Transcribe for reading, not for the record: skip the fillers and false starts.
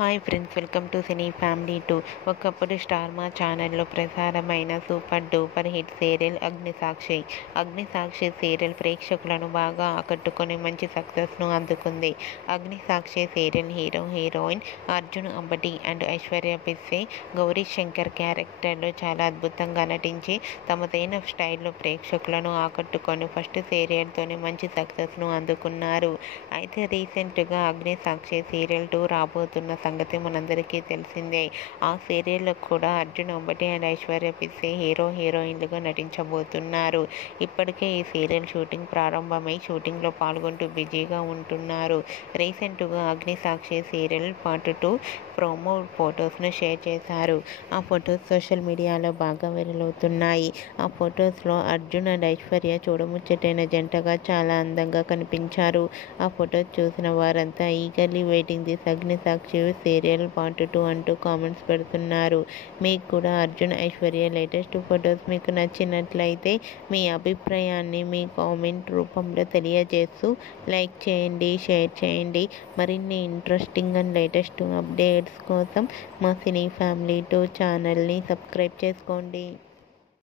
Hi friends, welcome to cine family 2. ఒకప్పుడు star Maa ఛానల్లో ప్రసారమైన super duper hit serial Agnisakshi. Agnisakshi serial ప్రేక్షకులను బాగా ఆకట్టుకొని మంచి సక్సెస్ను అందుకుంది. Agnisakshi serial hero heroine Arjun Ambati and Aishwarya Pisse Gowri Shankar క్యారెక్టర్లో చాలా అద్భుతంగా నటించి తమదైన స్టైల్లో ప్రేక్షకులను ఆకట్టుకొని ఫస్ట్ సీరియల్తోనే మంచి సక్సెస్ను అందుకున్నారు. అయితే రీసెంట్గా అగ్నిసాక్షి సీరియల్ 2 రాబోతున్న సంగతి మనందరికీ తెలిసిందే. ఆ సీరియల్లో కూడా అర్జున్ అంబటి అండ్ ఐశ్వర్య పిస్సే హీరో హీరోయిన్లుగా నటించబోతున్నారు. ఇప్పటికే ఈ సీరియల్ షూటింగ్ ప్రారంభమై షూటింగ్లో పాల్గొంటూ బిజీగా ఉంటున్నారు. రీసెంట్గా అగ్నిసాక్షి సీరియల్ పార్ట్ 2 ప్రోమో ఫొటోస్ను షేర్ చేశారు. ఆ ఫొటోస్ సోషల్ మీడియాలో బాగా వైరల్ అవుతున్నాయి. ఆ ఫొటోస్లో అర్జున్ అండ్ ఐశ్వర్య చూడముచ్చటైన జంటగా చాలా అందంగా కనిపించారు. ఆ ఫొటోస్ చూసిన వారంతా eagerly waiting this Agnisakshi serial part 2 అంటూ కామెంట్స్ పెడుతున్నారు. మీకు కూడా అర్జున్ ఐశ్వర్య లేటెస్ట్ ఫొటోస్ మీకు నచ్చినట్లయితే మీ అభిప్రాయాన్ని మీ కామెంట్ రూపంలో తెలియజేస్తూ లైక్ చేయండి, షేర్ చేయండి. మరిన్ని ఇంట్రెస్టింగ్ అండ్ లేటెస్ట్ అప్డేట్స్ కోసం మా సినీ ఫ్యామిలీ 2 ఛానల్ని సబ్స్క్రైబ్ చేసుకోండి.